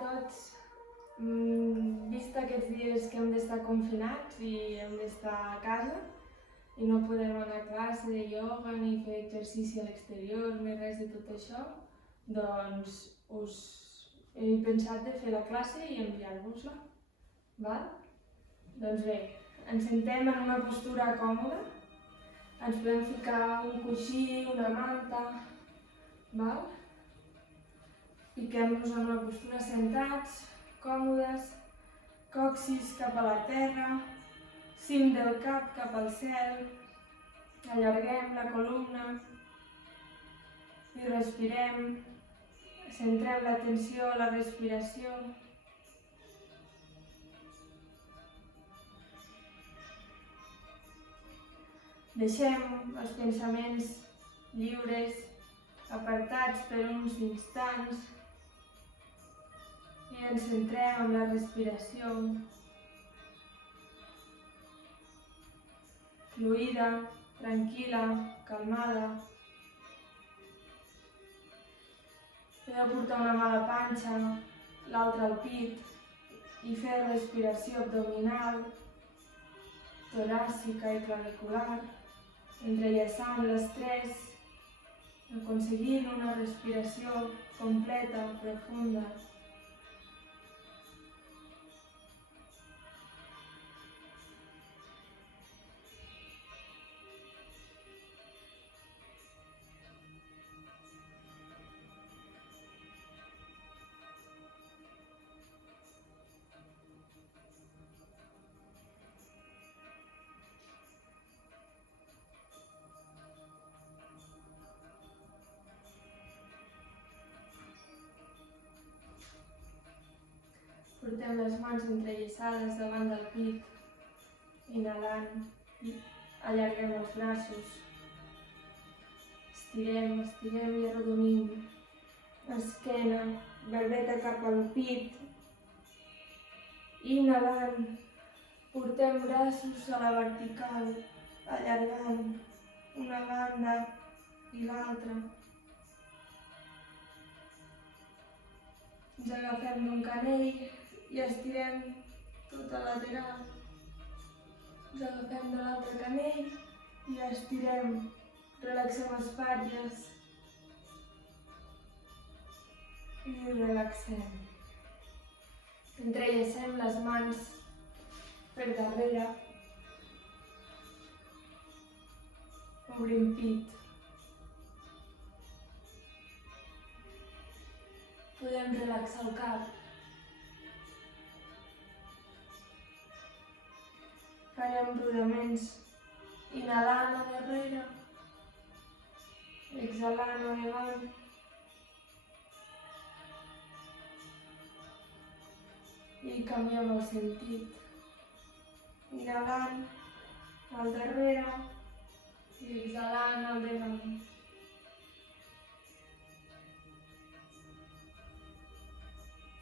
tots, vist aquests dies que hem d'estar confinats i hem d'estar a casa i no podem anar a classe de ioga ni fer exercici a l'exterior ni res de tot això, doncs he pensat de fer la classe i enviar-vos-la. Doncs bé, ens sentem en una postura còmoda, ens podem ficar un coixí, una manta, fiquem-nos en una postura sentats, còmodes, còccix cap a la terra, cim del cap cap al cel, allarguem la columna i respirem, centrem l'atenció a la respiració. Deixem els pensaments lliures, apartats per uns instants i ens centrem en la respiració fluida, tranquil·la, calmada. Podeu portar una mà a la panxa, l'altra al pit i fer respiració abdominal, toràcica i clavicular, entrellaçant les tres, aconseguint una respiració completa, profunda. Portem les mans entrellaçades davant del pit, inhalant, allarguem els braços, estirem i arrodonim l'esquena, barbeta cap al pit, inhalant, portem braços a la vertical, allargant una banda i l'altra. Ens agafem d'un canell i estirem tota la lateral. Ens agafem de l'altre canell i estirem. Relaxem espatlles i relaxem. Entrellacem les mans per darrere. Obrim pit. Podem relaxar el cap. Farem rodaments, inhalant a darrere, exhalant a davant. I canviem el sentit. Inhalant al darrere i exhalant al davant.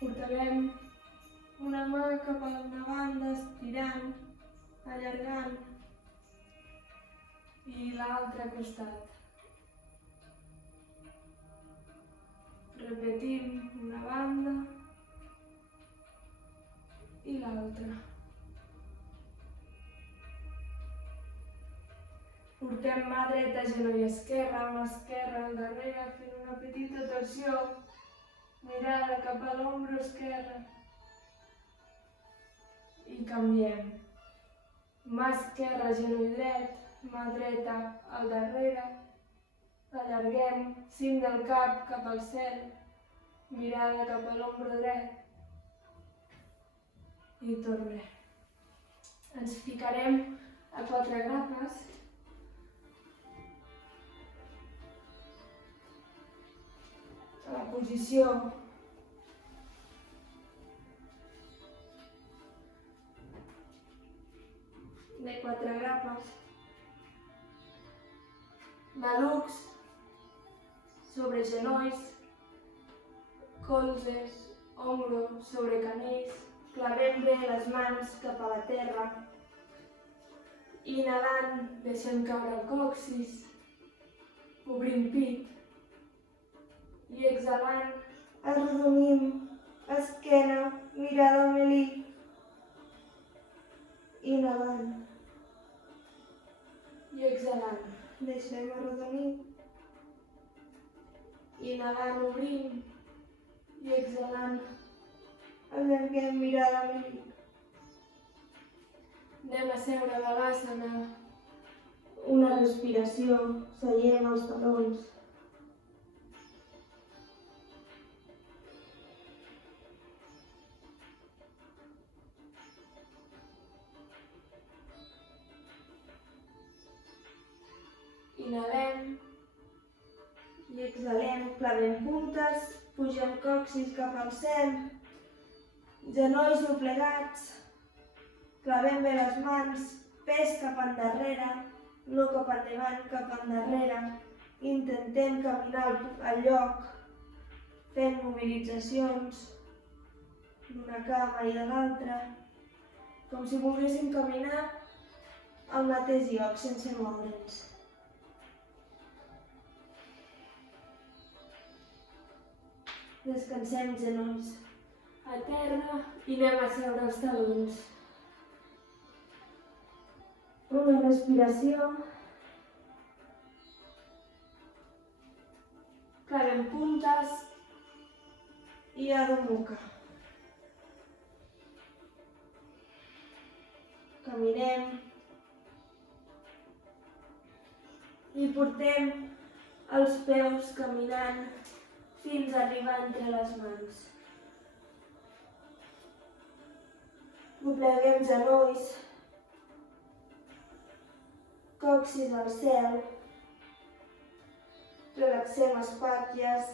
Portarem una mà cap a una banda, estirant, allargant, i l'altre costat. Repetim una banda i l'altra. Portem mà dreta, genoll esquerre, mà esquerra al darrere, fent una petita torsió, mirada cap a l'ombro esquerre. I canviem. Mà esquerra, genoll dret, mà dreta al darrere, allarguem, cim del cap cap al cel, mirada cap a l'ombro dret i tornem. Ens ficarem a 4 grapes. A la posició de 4 grapes, malucs sobre genolls, colzes, ombro sobre canells, clavem bé les mans cap a la terra, inhalant deixem caure el còccix, obrim pit i exhalant arrodonim esquena, mirada a l'oblic, inhalant i exhalant. Deixem arrodonir. Inhalant, obrim i exhalant. Allarguem, mirada a l'oblic. Anem a seure a Balasana. Una respiració, seiem els talons. Inhalem i exhalem, clavem puntes, pugem coxis cap al cel, genolls doblegats, clavem bé les mans, pes cap endarrere, no cap endavant, cap endarrere. Intentem caminar al lloc, fent mobilitzacions d'una cama i de l'altra, com si volguéssim caminar al mateix lloc, sense moure'ns. Descansem genolls a terra i anem a seure els talons. Una respiració. Clavem puntes i Adho Mukha. Caminem i portem els peus caminant fins a arribar entre les mans. Dobleguem genolls, coxis al cel, relaxem espatlles,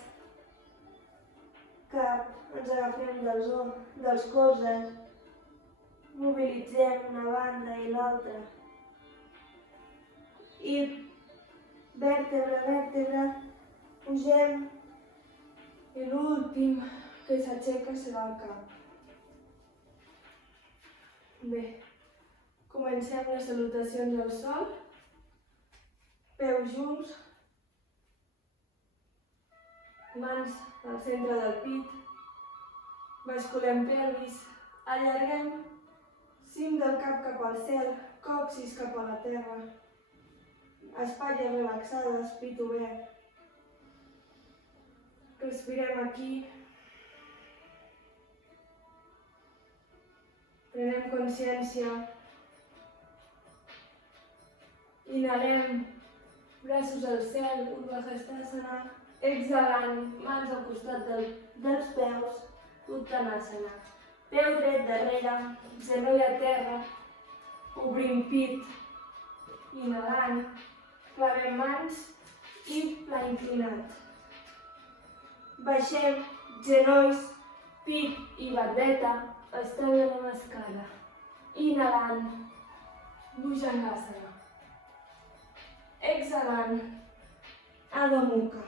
cap, ens agafem dels colzes, mobilitzem una banda i l'altra. I vèrtebra a vèrtebra, pugem i l'últim que s'aixeca serà el cap. Bé, comencem les salutacions al sol. Peus junts, mans al centre del pit, basculem pelvis, allarguem cim del cap cap al cel, coxis cap a la terra, espatlles relaxades, pit obert. Respirem aquí. Prenem consciència. Inhalem, braços al cel, Urdhva Hastasana. Exhalant, mans al costat dels peus, Uttanasana. Peu dret darrere, genoll a terra, obrim pit. Inhalant, clavem mans i pla inclinat. Baixem, genolls, pit i barbeta, estella namaskara. Inhalant, Bhujangasana. Exhalant, Adho Mukha.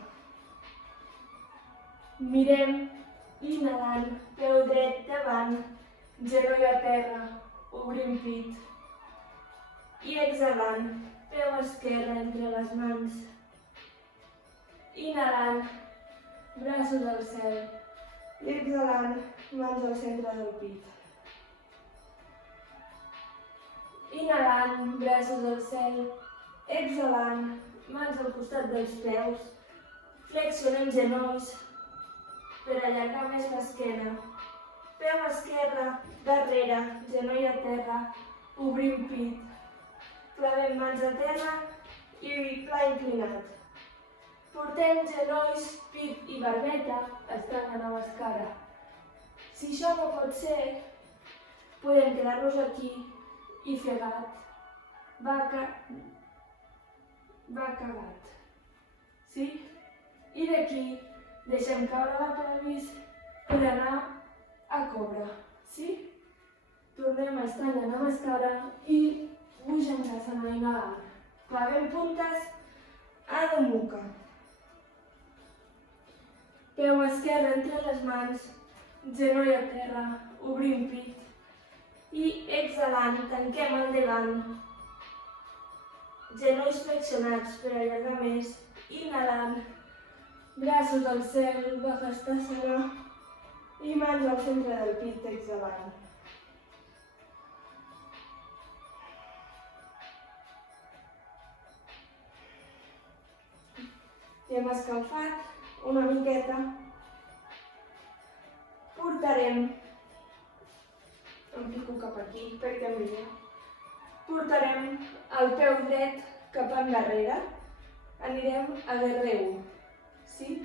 Mirem, inhalant, peu dret davant, genoll a terra, obrim pit. I exhalant, peu esquerre entre les mans. Inhalant, braços al cel i exhalant, mans al centre del pit. Inhalant, braços al cel, exhalant, mans al costat dels peus. Flexionem genolls per allargar més l'esquena. Peu esquerre, darrere, genoll a terra, obrim pit. Clavem mans a terra i pla inclinat. Portem genolls, pit i barbeta, estanga namaskara. Si això no pot ser, podem quedar-nos aquí i fer gat. Vaca, gat. Sí? I d'aquí deixem caure la pelvis per anar a cobra. Sí? Tornem a estanga namaskara i Bhujangasana inhalant. Clavem puntes, Adho Mukha. Peu esquerre entre les mans, genoll a terra, obrim pit. I exhalant, tanquem el davant. Genolls flexionats per allargar més. Inhalant, braços al cel, Urdhva Hastasana. I mans al centre del pit exhalant. I hem escalfat una miqueta. Portarem, em pico cap aquí perquè em mira, portarem el peu dret cap endarrere. Anirem a guerrer 1. Sí?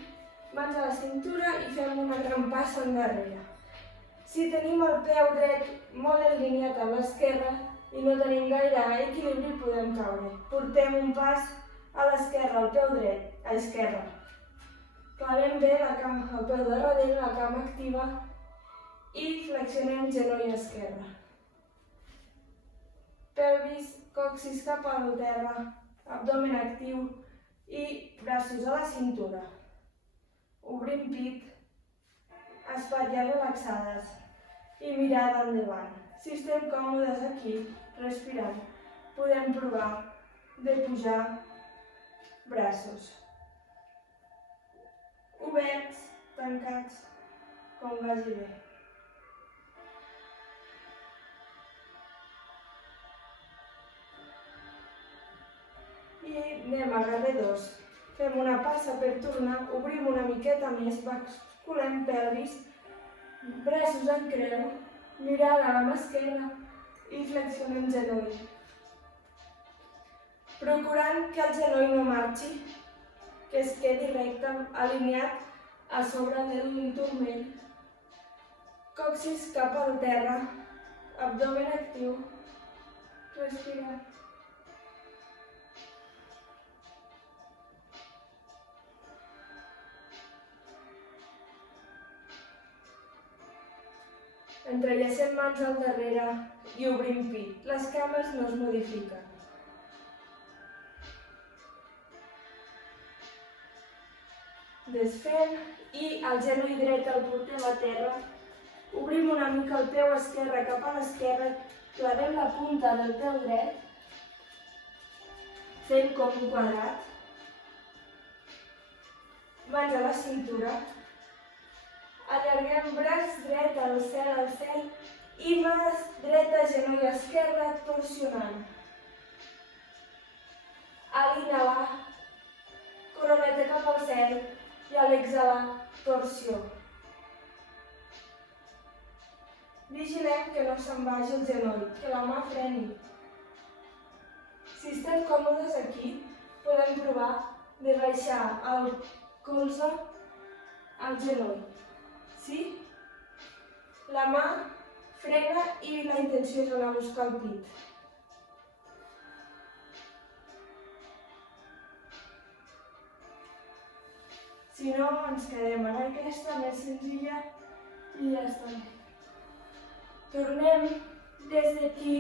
Mans a la cintura i fem una gran passa endarrere. Si tenim el peu dret molt alineat a l'esquerra i no tenim gaire equilibri, podem caure. Portem un pas a l'esquerra, el peu dret, a esquerra. Clavem bé la cama, el peu de darrere, la cama activa i flexionem genoll esquerre. Pelvis, còccix cap al terra, abdomen actiu i braços a la cintura. Obrim pit, espatlles relaxades i mirada endavant. Si estem còmodes aquí, respirant, podem provar de pujar braços. Oberts, tancats, com vagi bé. I anem a guerrer 2. Fem una passa per tornar, obrim una miqueta més, basculem pelvis, braços en creu, mirada a la mà esquerra i flexionem genoll. Procurant que el genoll no marxi, que es quedi recte, alineat a sobre del turmell. Còccix cap al terra, abdomen actiu, respira. Entrellacem mans al darrere i obrim pit. Les cames no es modifiquen. Desfem i el genoll dret el portem a terra. Obrim una mica el peu esquerre cap a l'esquerra, clavem la punta del peu dret, fent com un quadrat. Mans a la cintura. Allarguem braç dret al cel i mà dreta, genoll esquerre, torsionant. A l'inhalar, coroneta cap al cel i a l'exhalar, torsió. Vigilem que no se'n vagi el genoll, que la mà freni. Si estem còmodes aquí, podem provar de baixar el colze al genoll. Sí? La mà frena i la intenció és anar a buscar el pit. Si no, ens quedem en aquesta més senzilla i ja està bé. Tornem des d'aquí,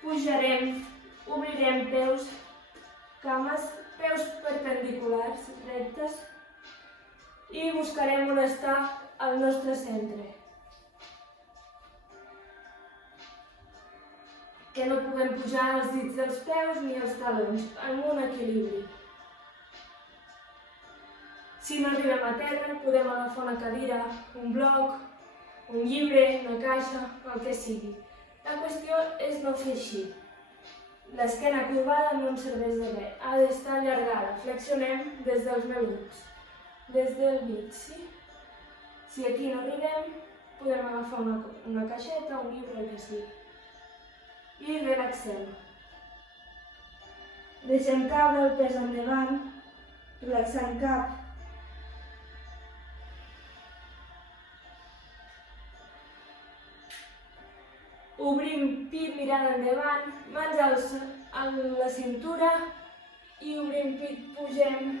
pujarem, obrirem peus, cames, peus perpendiculars, rectes, i buscarem on està el nostre centre. Que no puguem pujar els dits dels peus ni els talons, amb un equilibri. Si no arribem a terra, podem agafar una cadira, un bloc, un llibre, una caixa, el que sigui. La qüestió és no fer així. L'esquena corbada no ens serveix de res, ha d'estar allargada. Flexionem des dels malucs, des del mig, sí? Si aquí no arribem, podem agafar una caixeta, un llibre, el que sigui. I relaxem. Deixem caure el pes endavant, relaxant cap. Obrim pit, mirada endavant, mans a la cintura i obrim pit, pugem.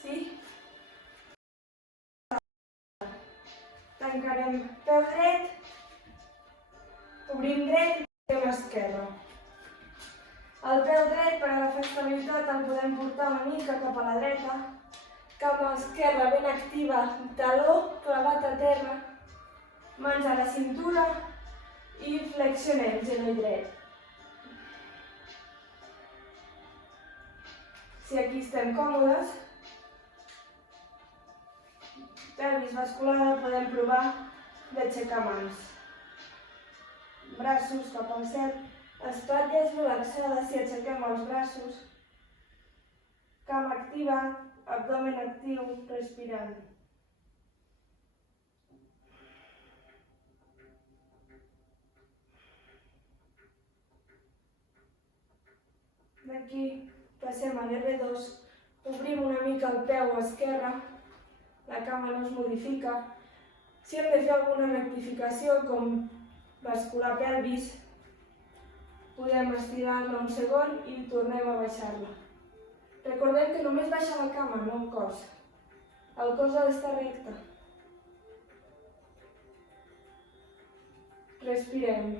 Sí? Tancarem peu dret, obrim dret i pugem esquerra. El peu dret, per agafar estabilitat, el podem portar una mica cap a la dreta. Cama esquerra ben activa, taló clavat a terra, mans a la cintura i flexionem genoll dret. Si aquí estem còmodes, pelvis basculada, podem provar d'aixecar mans. Braços cap al cel, espatlles relaxades si aixequem els braços. Cama activa, abdomen actiu, respirant. D'aquí passem a l'R2, obrim una mica el peu esquerre, la cama no es modifica. Si hem de fer alguna rectificació, com bascular pelvis, podem estirar-la un segon i tornem a baixar-la. Recordem que només baixa la cama, no el cos. El cos ha d'estar recte. Respirem.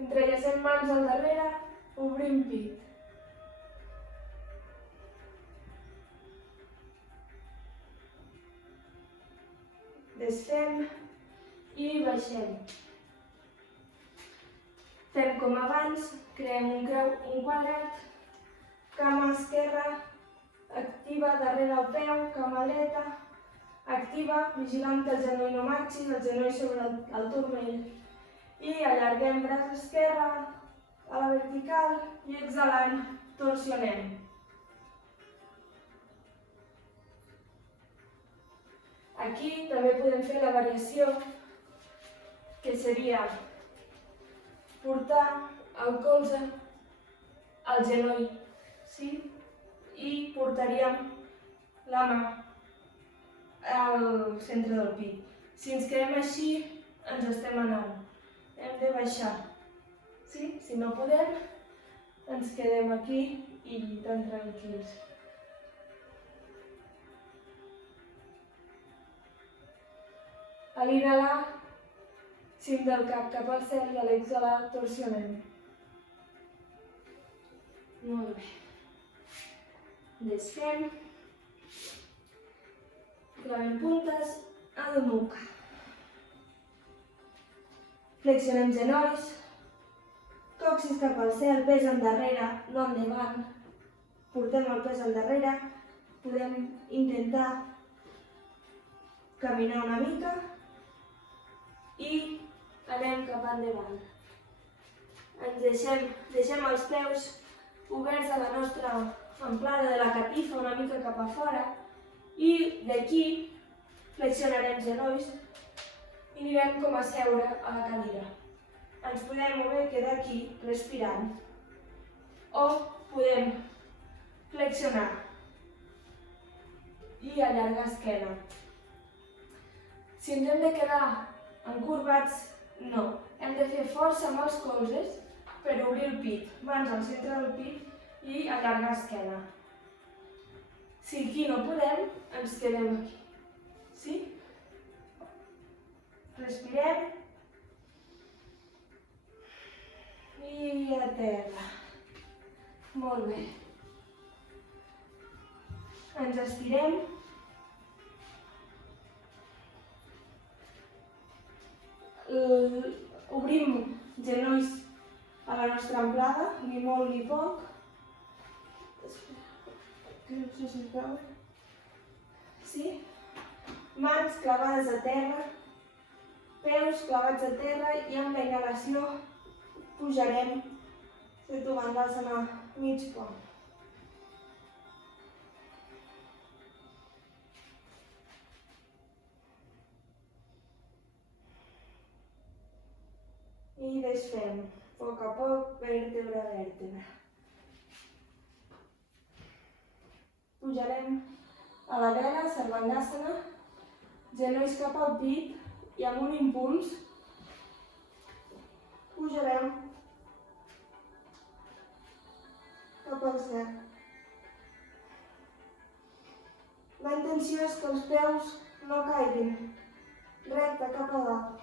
Entrellacem mans al darrere, obrim pit. Desfem i baixem. Fem com abans, creem un quadrat, cama esquerra, activa darrere el peu, cama dreta, activa, vigilant que el genoll no marxi, el genoll sobre el turmell. I allarguem braç esquerre a la vertical i exhalant, torsionem. Aquí també podem fer la variació, que seria portar el colze al genoll, sí? I portaríem la mà al centre del pit. Si ens quedem així, ens estem anant. Hem de baixar. Sí? Si no podem, ens quedem aquí i tan tranquils. A l'inhalar, cim del cap cap al cel i a l'exhalar, torsionem. Molt bé. Desfem. Clavem puntes a la nuca. Flexionem genolls. Coxis cap al cel, pes endarrere, no endavant. Portem el pes endarrere. Podem intentar caminar una mica i anem cap endavant. Ens deixem els peus oberts a la nostra amplada de la catifa una mica cap a fora i d'aquí flexionarem genolls i anirem com a seure a la cadira. Ens podem moure quedar aquí respirant o podem flexionar i allargar esquena. Si ens hem de quedar encorbats, no. Hem de fer força amb els colzes per obrir el pit. Mans al centre del pit i allargar esquena. Si aquí no podem, ens quedem aquí. Sí? Respirem. I a terra. Molt bé. Ens estirem. Obrim genolls a la nostra amplada, ni molt ni poc. No sé si es veu. Sí? Mans clavades a terra, peus clavats a terra i amb la inhalació pujarem Sento Vandasana mig pont. I desfem, a poc, vèrtebra a vèrtebra. Pujarem a la vela, Sarvangasana, genolls cap al pit i amb un impuls pujarem cap al cel. La intenció és que els peus no caiguin, recte cap a dalt.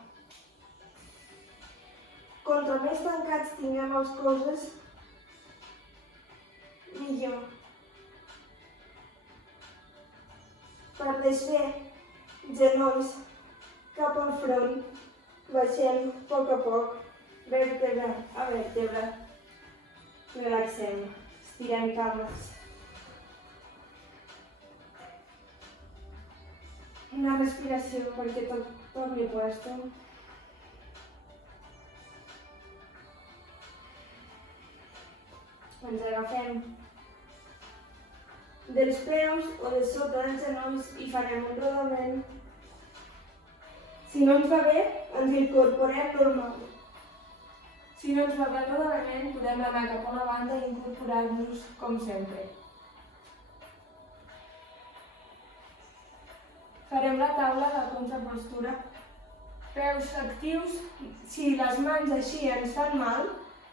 Contra més tancats tinguem els colzes, millor. Per desfer, genolls cap al front, baixem a poc, vèrtebra a vèrtebra. Relaxem, estirem cames. Una respiració perquè torni puesto. Ens agafem dels peus o de sota dels genolls i farem un rodament. Si no ens va bé, ens incorporem normal. Si no ens va bé el rodament, podem anar cap a una banda i incorporar-nos com sempre. Farem la taula de contrapostura. Peus actius, si les mans així ens fan mal,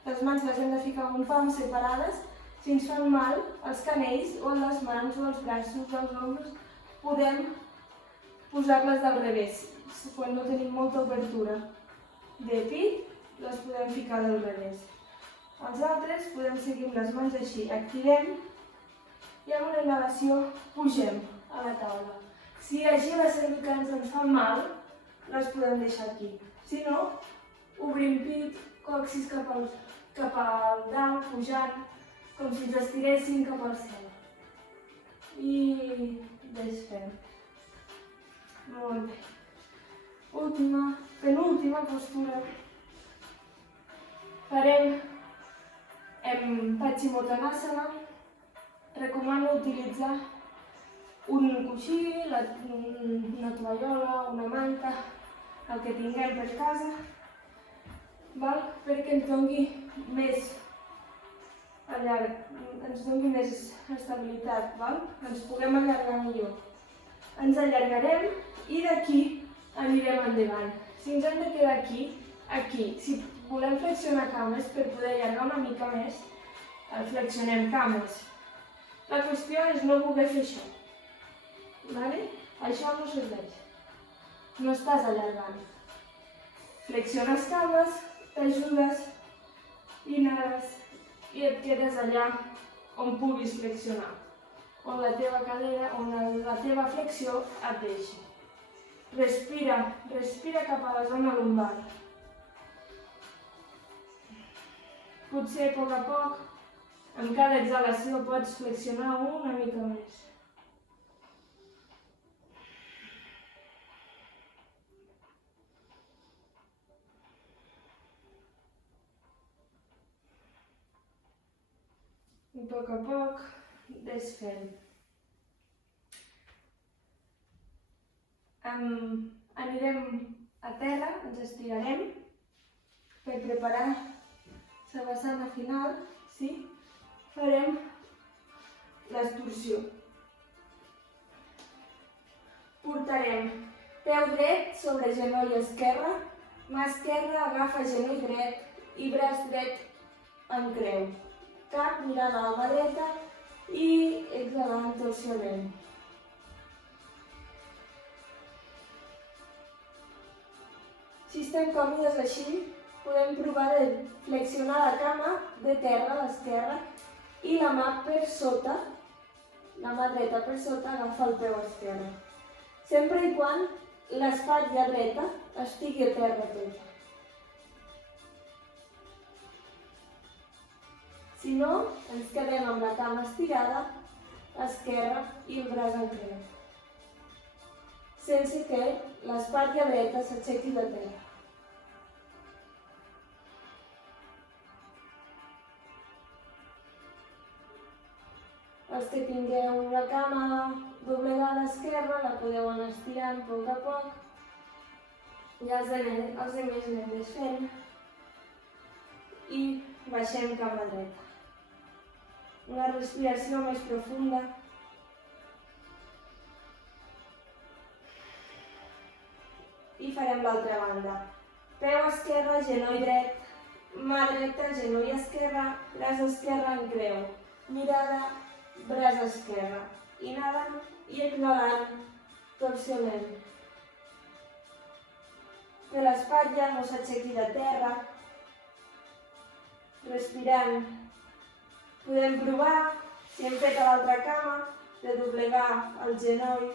les mans les hem de ficar un pam separades. Si ens fan mal, els canells o les mans o els braços o els ombres, podem posar-les del revés. Quan no tenim molta obertura de pit, les podem ficar del revés. Els altres podem seguir amb les mans així. Activem i amb una inhalació pugem a la taula. Si així les cervicals ens fan mal, les podem deixar aquí. Si no, obrim pit, còccix cap al dalt, pujant, com si ens estiréssim cap al cel. I desfem. Molt bé. Penúltima postura. Farem Paschimottanasana. Recomano utilitzar un coixí, una tovallola, una manta, el que tinguem per casa, perquè ens doni més estabilitat, ens puguem allargar millor. Ens allargarem i d'aquí anirem endavant. Si ens hem de quedar aquí. Si volem flexionar cames per poder allargar una mica més, flexionem cames. La qüestió és no voler fer això. Això no serveix. No estàs allargant. Flexiones cames, t'ajudes, inhales i et quedes allà on puguis flexionar. On la teva cadera, on la teva flexió et deixi. Respira cap a la zona lumbar. Potser a poc, amb cada exhalació pots flexionar una mica més. I a poc desfem. Anirem a terra, ens estirarem per preparar la vessana final. Farem l'extorsió. Portarem peu dret sobre genoll esquerre, mà esquerra agafa genoll dret i braç dret en creu. Cap mirant a la mà dreta i exhalant torsionem. Si estem còmodes així, podem provar de flexionar la cama de terra a l'esquerra i la mà per sota, la mà dreta per sota agafa el peu esquerre. Sempre i quan l'espatlla dreta estigui a terra tota. Si no, ens quedem amb la cama estirada, esquerra i el braç en creu, sense que l'espatlla dreta s'aixequi de terra. Els que tingueu la cama doblegada a esquerra la podeu anar estirant a poc i els altres anem desfent i baixem cap a la dreta. Una respiració més profunda. I farem l'altra banda. Peu esquerre, genoll dret, mà dreta, genoll esquerre, braç esquerre en creu. Mirada, braç esquerre. Inhalant i exhalant, torsionem. Que l'espatlla no s'aixequi de terra. Respirant. Podem provar, si hem fet a l'altra cama, de doblegar el genoll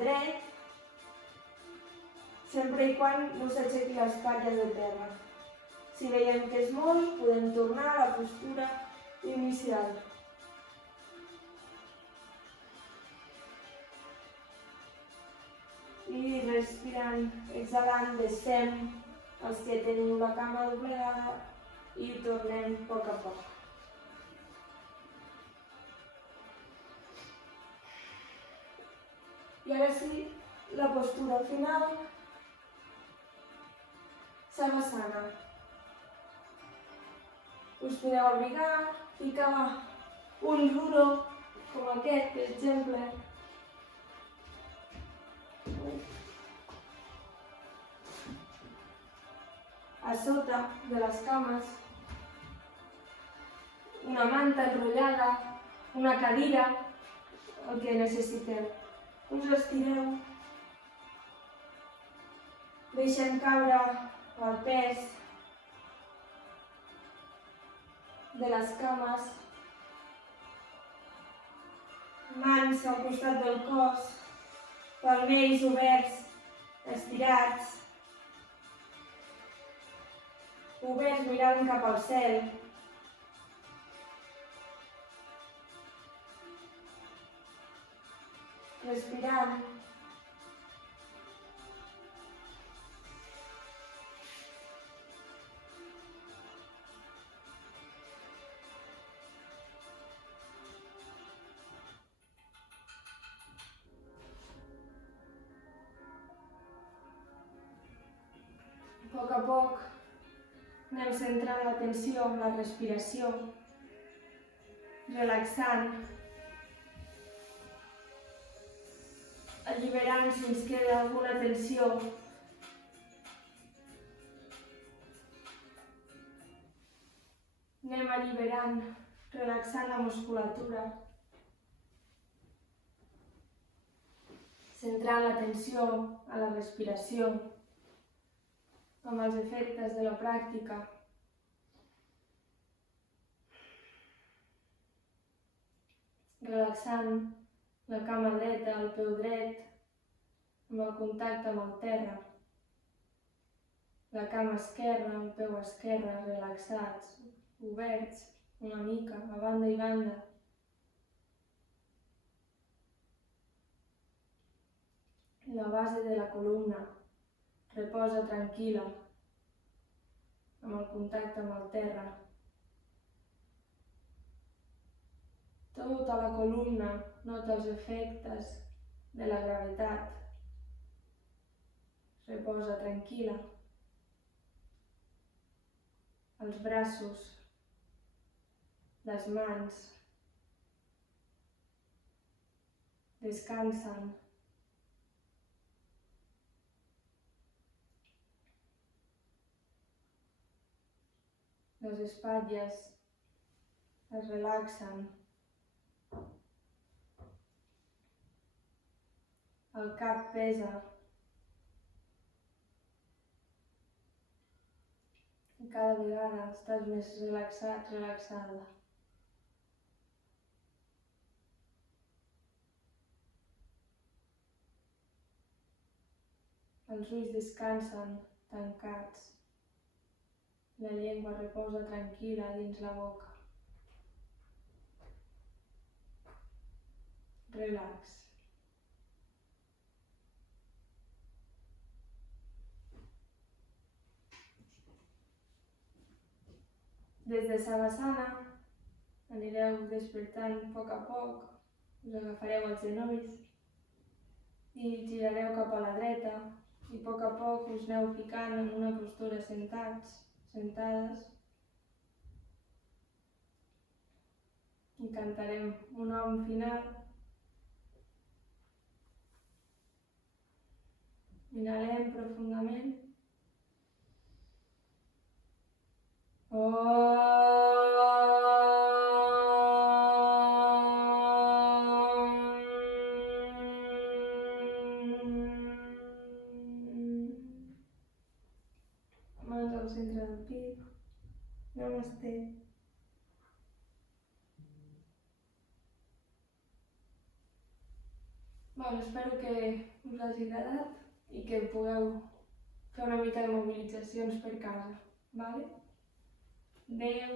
dret, sempre i quan no s'aixequi l'espatlla de terra. Si veiem que és molt, podem tornar a la postura inicial. respirant, exhalant, desfem els que teniu la cama doblegada i tornem a poc. I ara sí, la postura final, Savasana. Us podeu abrigar, ficar un duro com aquest, per exemple, a sota de les cames, una manta enrotllada, una cadira, el que necessiteu. Us estireu, deixem caure el pes de les cames, mans al costat del cos, palmells oberts, estirats, oberts mirant cap al cel. Respirant. A poc anem centrant l'atenció en la respiració, relaxant, alliberant si ens queda alguna tensió. Anem alliberant, relaxant la musculatura, centrant l'atenció a la respiració, amb els efectes de la pràctica. Relaxant la cama dreta, el peu dret, amb el contacte amb el terra. La cama esquerra, el peu esquerre, relaxats, oberts una mica, a banda i banda. La base de la columna reposa tranquil·la, amb el contacte amb el terra. Tota la columna nota els efectes de la gravetat. Reposa tranquil·la. Els braços, les mans, descansen. Les espatlles es relaxen. El cap pesa. I cada vegada estàs més relaxat, relaxada. Els ulls descansen, tancats. La llengua reposa tranquil·la dins la boca. Relax. Des de Savasana anireu despertant a poc, us agafareu els genolls i girareu cap a la dreta i a poc us aneu ficant en una postura sentades. I cantarem un om final. Inhalem profundament. Mans al centre del pit. Namaste. Espero que us hagi agradat i que pugueu fer una mica de mobilitzacions per casa. Adéu.